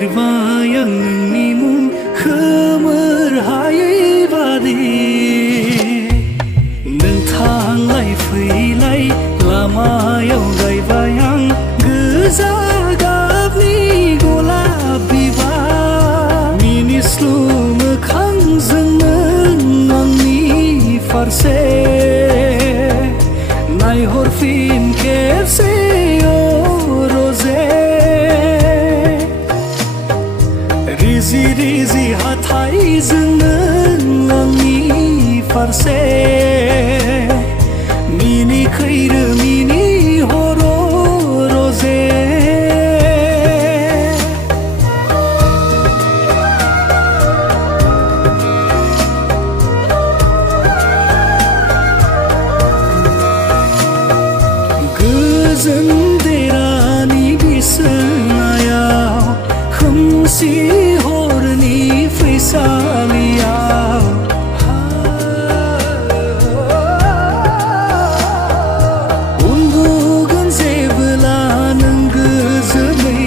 नागिरबाय आं नोंनि मुं खोमोर हायै बादि नों थांलाय फैलाय लामायाव गायबाय आं गोजा गाबनि गलाब बिबार मिनिस्लु मोखांजों नों आंनि फारसे नायहरफिन खेबसे रिजि रिजि हाथाइजों नों आंनि फारसे मिनि खैरो मिनि हर रजे गोजोन देरानि बिसनायाव खोमसि हरनि फैसालियाव उन्दुगोन जेबोला नों गोजोनै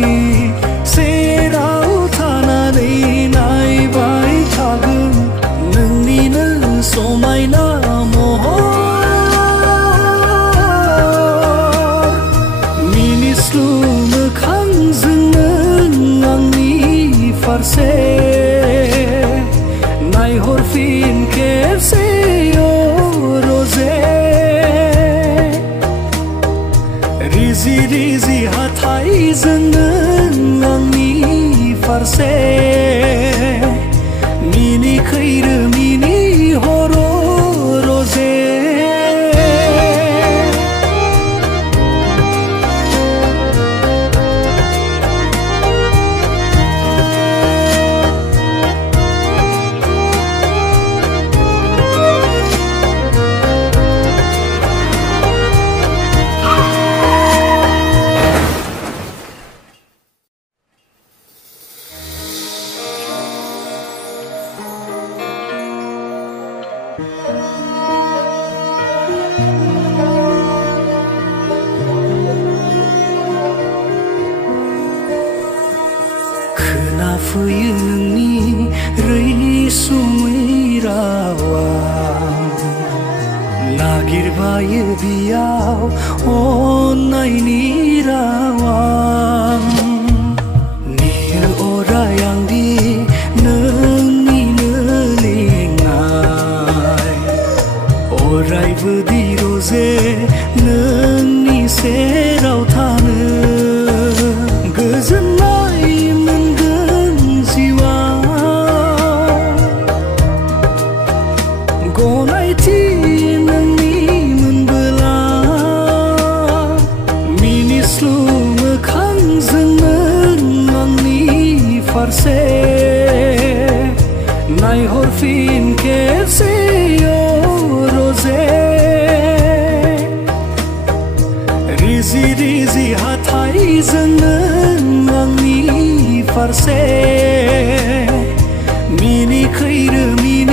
सेराव थानानै नायबाय थागोन नोंनिनो समायना महर मिनिस्लु मोखांजों फारसे नायहरफिन खेबसे रजे रिजि रिजि हाथाइजों नों आंनि फारसे मिनि खैरो मिनि हर रजे खोनाफैयो नोंनि रैसुमै रावा नागिरबायो बियाव अननायनि रावा नेयो अराय आंदि नोंनिनो लेंनाय अरायबो दिरजे नोंनि सेराव थानो गोजोननाय मोनगोन जिउआव गनायथि नोंनि मोनबोला मिनिस्लु मोखांजों नों आंनि फारसे नायहरफिन खेबसे रजे रिजि रिजि हाथाइजों नों आंनि फारसे मिनि खैरो मिनि